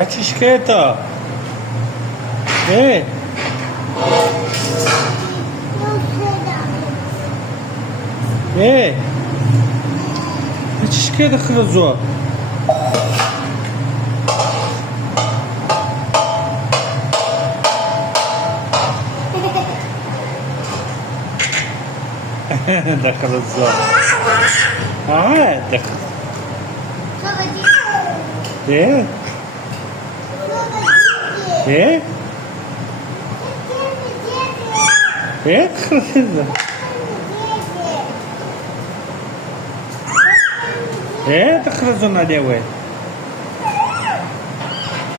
هاتشي شكيطة. ايه ايه هاتشي شكيطة خرزوها. دخل الزور. دخل. ايه ايه ايه خرزوها. ايه تخرزون عليه وين؟